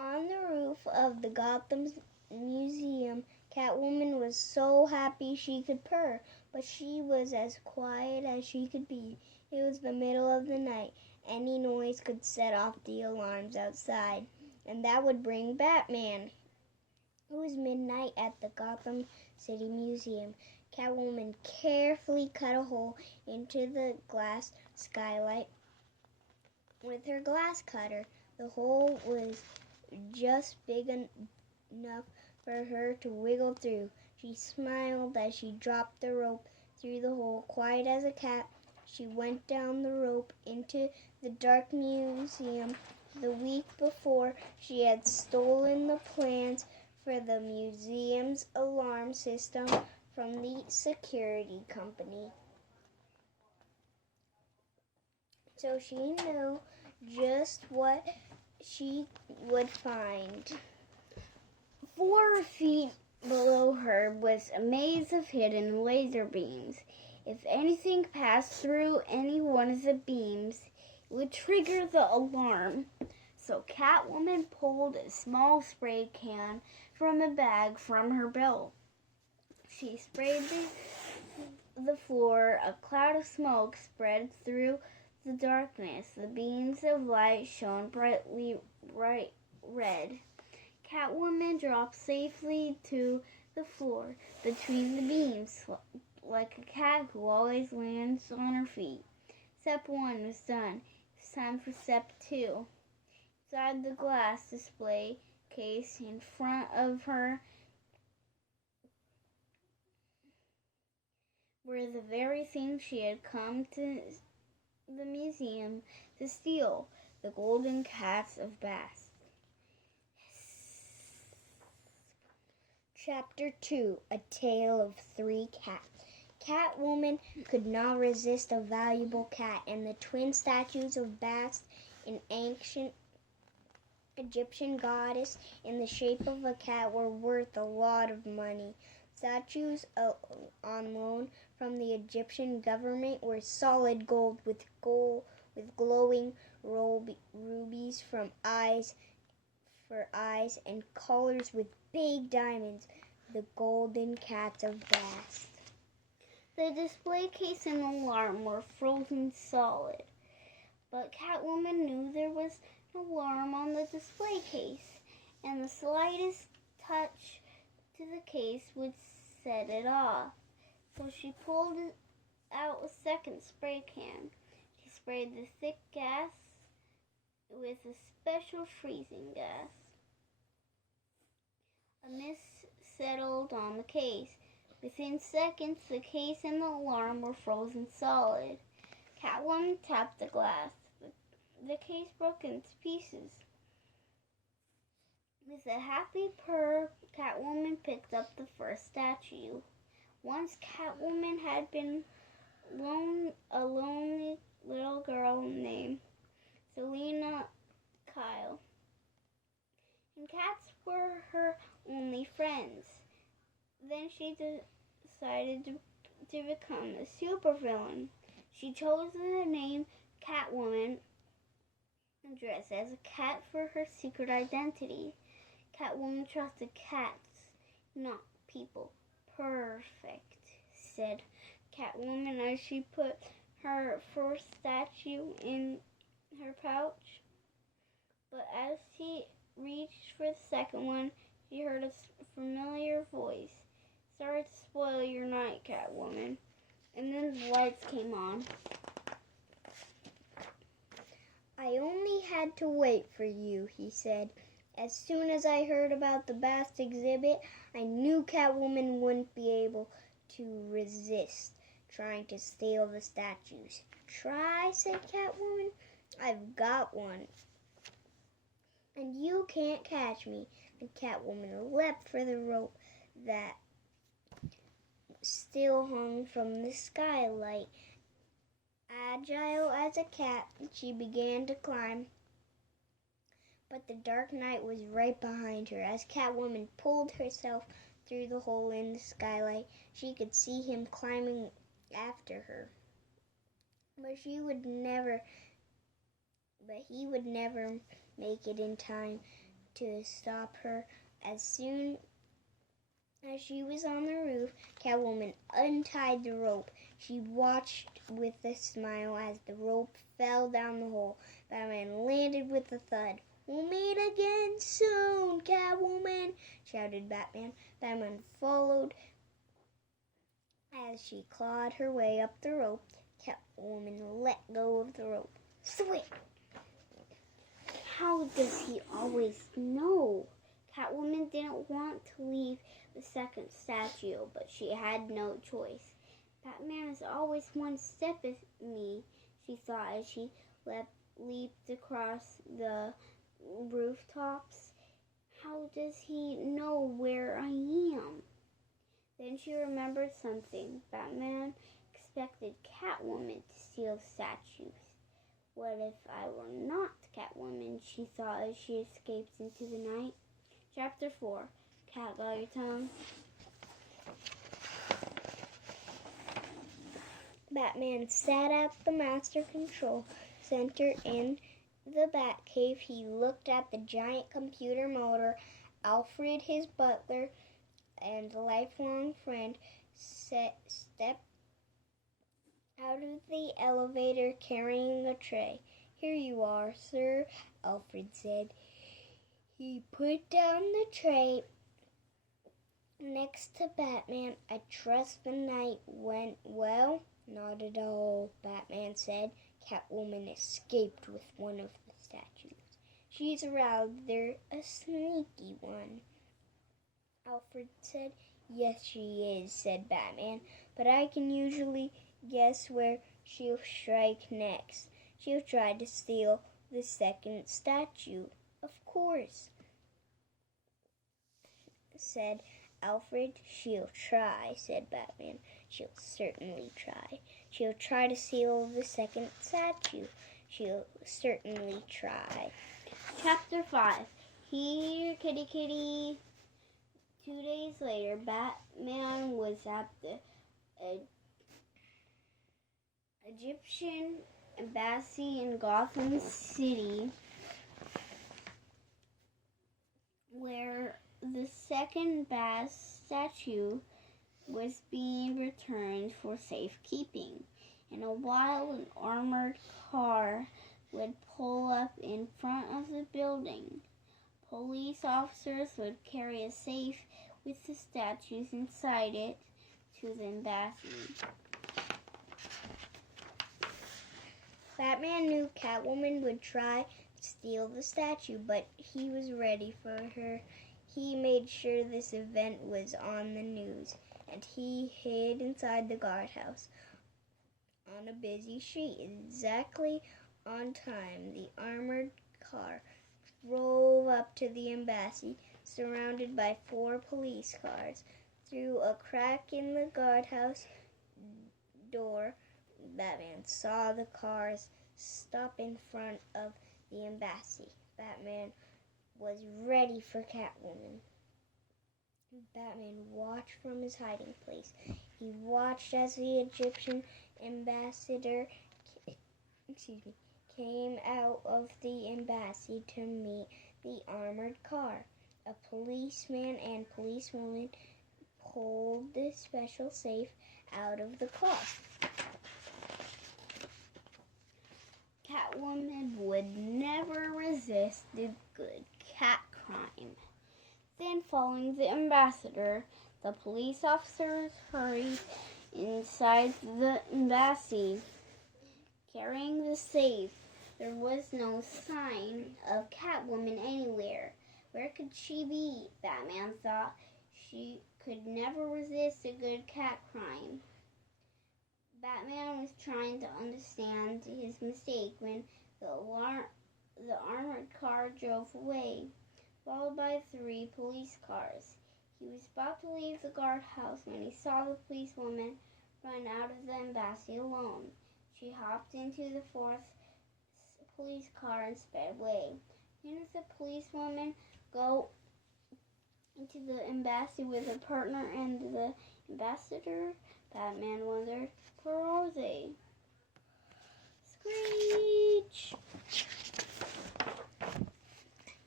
On the roof of the Gotham Museum, Catwoman was so happy she could purr, but she was as quiet as she could be. It was the middle of the night. Any noise could set off the alarms outside, and that would bring Batman. It was midnight at the Gotham City Museum. Catwoman carefully cut a hole into the glass skylight with her glass cutter. The hole was just big enough for her to wiggle through. She smiled as she dropped the rope through the hole. Quiet as a cat, she went down the rope into the dark museum. The week before, she had stolen the plans for the museum's alarm system from the security company. So she knew just what she would find. 4 feet below her was a maze of hidden laser beams. If anything passed through any one of the beams, it would trigger the alarm. So Catwoman pulled a small spray can from a bag from her belt. She sprayed the floor. A cloud of smoke spread through the darkness. The beams of light shone brightly red. Catwoman dropped safely to the floor between the beams, like a cat who always lands on her feet. Step 1 was done. It's time for step 2. Inside the glass display case in front of her were the very things she had come to the museum to steal, the golden cats of Bath. Chapter 2, A Tale of 3 Cats. Catwoman could not resist a valuable cat, and the twin statues of Bath, an ancient Egyptian goddess in the shape of a cat, were worth a lot of money. Statues on loan from the Egyptian government were solid gold with glowing rubies for eyes and collars with big diamonds, the golden cats of Bath. The display case and alarm were frozen solid, but Catwoman knew there was an alarm on the display case, and the slightest touch to the case would set it off. So she pulled out a second spray can. She sprayed the thick gas with a special freezing gas. A mist settled on the case. Within seconds, the case and the alarm were frozen solid. Catwoman tapped the glass. The case broke into pieces. With a happy purr, Catwoman picked up the first statue. Once Catwoman had been a lonely little girl named Selena Kyle, and cats were her only friends. Then she decided to become a supervillain. She chose the name Catwoman and dressed as a cat for her secret identity. Catwoman trusted cats, not people. Perfect, said Catwoman as she put her first statue in her pouch. But as she reached for the second one, she heard a familiar voice. Sorry to spoil your night, Catwoman. And then the lights came on. I only had to wait for you, he said. As soon as I heard about the Bath exhibit, I knew Catwoman wouldn't be able to resist trying to steal the statues. Try, said Catwoman. I've got one. And you can't catch me. And Catwoman leapt for the rope that still hung from the skylight. Agile as a cat, she began to climb. But the dark night was right behind her. As Catwoman pulled herself through the hole in the skylight, she could see him climbing after her. But he would never make it in time to stop her. As soon as she was on the roof, Catwoman untied the rope. She watched with a smile as the rope fell down the hole. Batman landed with a thud. We'll meet again soon, Catwoman, shouted Batman. Batman followed as she clawed her way up the rope. Catwoman let go of the rope. Swing! How does he always know? Catwoman didn't want to leave the second statue, but she had no choice. Batman is always one step with me, she thought as she leaped across the rooftops. How does he know where I am? Then she remembered something. Batman expected Catwoman to steal statues. What if I were not Catwoman, she thought as she escaped into the night. Chapter 4. Cat, got your tongue? Batman sat at the Master Control Center in the Batcave. He looked at the giant computer motor. Alfred, his butler and lifelong friend, stepped out of the elevator carrying a tray. "Here you are, sir," Alfred said. He put down the tray next to Batman. "I trust the night went well?" "Not at all," Batman said. "Catwoman escaped with one of the statues. She's rather a sneaky one." Alfred said. "Yes, she is," said Batman, "but I can usually guess where she'll strike next. She'll try to steal the second statue." "Of course," said Alfred. "She'll try," said Batman. "She'll certainly try. She'll try to steal the second statue. She'll certainly try." Chapter 5. Here, kitty kitty. 2 days later, Batman was at the Egyptian embassy in Gotham City, where the second Bast statue was being returned for safekeeping. In a while, an armored car would pull up in front of the building. Police officers would carry a safe with the statues inside it to the embassy. Batman knew Catwoman would try to steal the statue, but he was ready for her. He made sure this event was on the news, and he hid inside the guardhouse on a busy street. Exactly on time, the armored car drove up to the embassy, surrounded by 4 police cars. Through a crack in the guardhouse door, Batman saw the cars stop in front of the embassy. Batman was ready for Catwoman. Batman watched from his hiding place. He watched as the Egyptian ambassador came out of the embassy to meet the armored car. A policeman and policewoman pulled the special safe out of the car. Catwoman would never resist a good cat crime. Then, following the ambassador, the police officers hurried inside the embassy, carrying the safe. There was no sign of Catwoman anywhere. Where could she be? Batman thought. She could never resist a good cat crime. Batman was trying to understand his mistake when the armored car drove away, followed by 3 police cars. He was about to leave the guardhouse when he saw the policewoman run out of the embassy alone. She hopped into the 4th police car and sped away. Didn't the policewoman go into the embassy with her partner and the ambassador? Batman wondered. Where are they? Screech!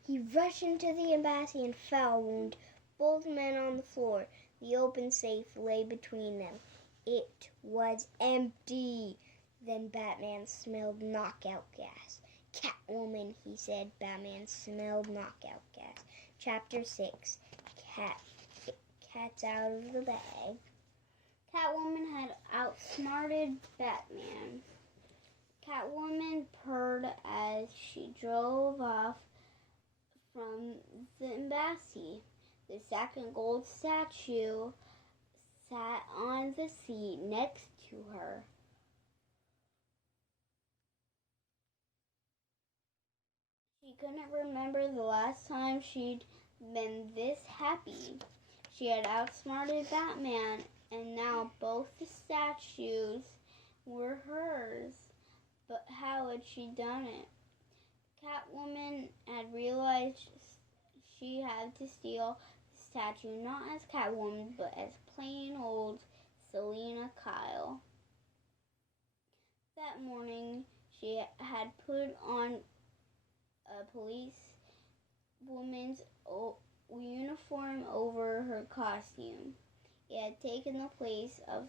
He rushed into the embassy and fell, wounded both men on the floor. The open safe lay between them. It was empty. Then Batman smelled knockout gas. "Catwoman," he said. Batman smelled knockout gas. Chapter 6. Cat's out of the bag. Catwoman had outsmarted Batman. Catwoman Catwoman purred as she drove off from the embassy. The second gold statue sat on the seat next to her. She couldn't remember the last time she'd been this happy. She had outsmarted Batman, and now both the statues were hers. But how had she done it? Catwoman had realized she had to steal the statue not as Catwoman, but as plain old Selina Kyle. That morning, she had put on a policewoman's uniform over her costume. She had taken the place of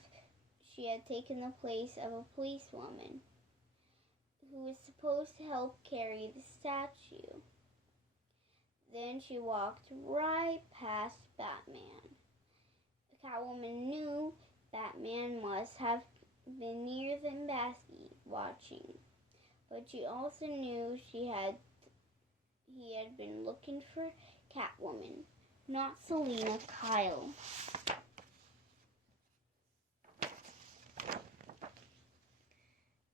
a policewoman who was supposed to help carry the statue. Then she walked right past Batman. Catwoman knew Batman must have been near the embassy watching, but she also knew he had been looking for Catwoman, not Selina Kyle.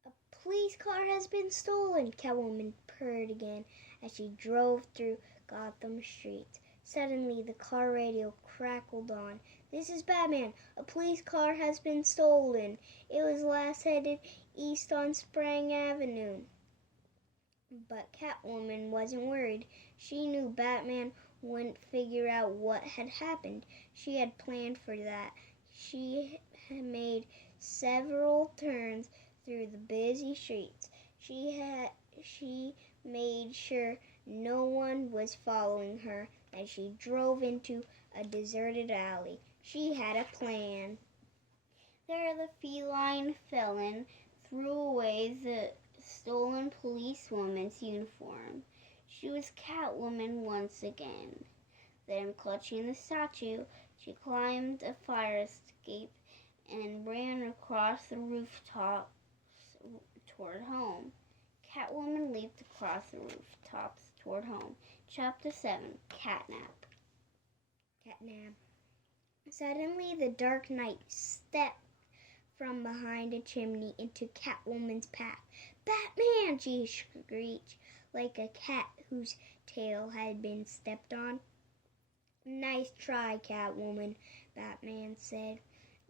A police car has been stolen, Catwoman purred again as she drove through Gotham streets. Suddenly, the car radio crackled on. "This is Batman. A police car has been stolen. It was last headed east on Sprang Avenue." But Catwoman wasn't worried. She knew Batman wouldn't figure out what had happened. She had planned for that. She had made several turns through the busy streets. She made sure no one was following her as she drove into a deserted alley. She had a plan. There, the feline felon threw away the stolen policewoman's uniform. She was Catwoman once again. Then, clutching the statue, she climbed a fire escape and ran across the rooftops toward home. Catwoman leaped across the rooftops toward home. Chapter 7, Catnap. Suddenly, the Dark Knight stepped from behind a chimney into Catwoman's path. "Batman!" she screeched, like a cat whose tail had been stepped on. "Nice try, Catwoman," Batman said.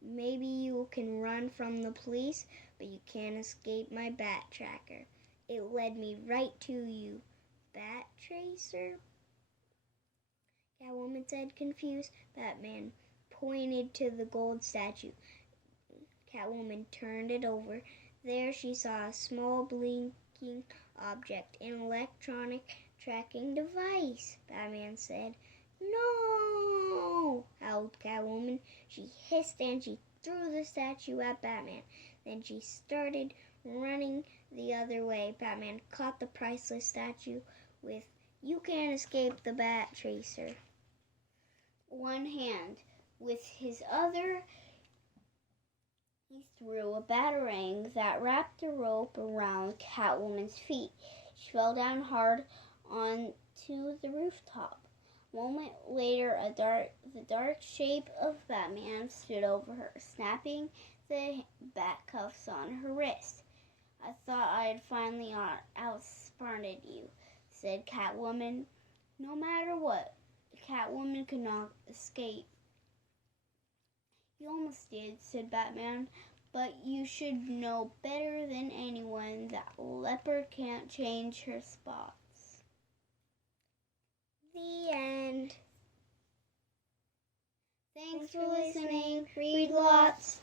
"Maybe you can run from the police, but you can't escape my bat tracker. It led me right to you." "Bat tracer?" Catwoman said, confused. Batman pointed to the gold statue. Catwoman turned it over. There she saw a small blinking object, an electronic tracking device. Batman said. "No!" howled Catwoman. She hissed and she threw the statue at Batman. Then she started running the other way. Batman caught the priceless statue with "You can't escape the bat tracer" one hand. With his other, he threw a batarang that wrapped a rope around Catwoman's feet. She fell down hard onto the rooftop. A moment later, the dark shape of Batman stood over her, snapping the bat cuffs on her wrist. "I thought I had finally outsmarted you," said Catwoman. "No matter what, Catwoman could not escape." "You almost did," said Batman, "but you should know better than anyone that leopard can't change her spots." The end. Thanks for listening. Read lots.